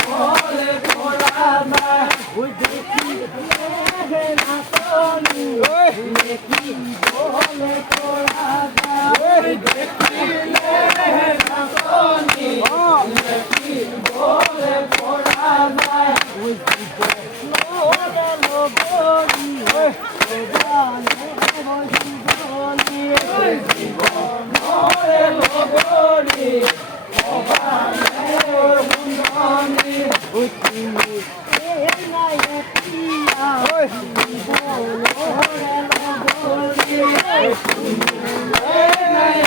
বলে পড়া যায় ওই দেখি না তনি দেখি বলে পড়া যায় ওই দেখিলে না তনি দেখি বলে পড়া যায় ওই বলে লগনি ওই জানে বসি ওই জীবন বলে লগনি ওই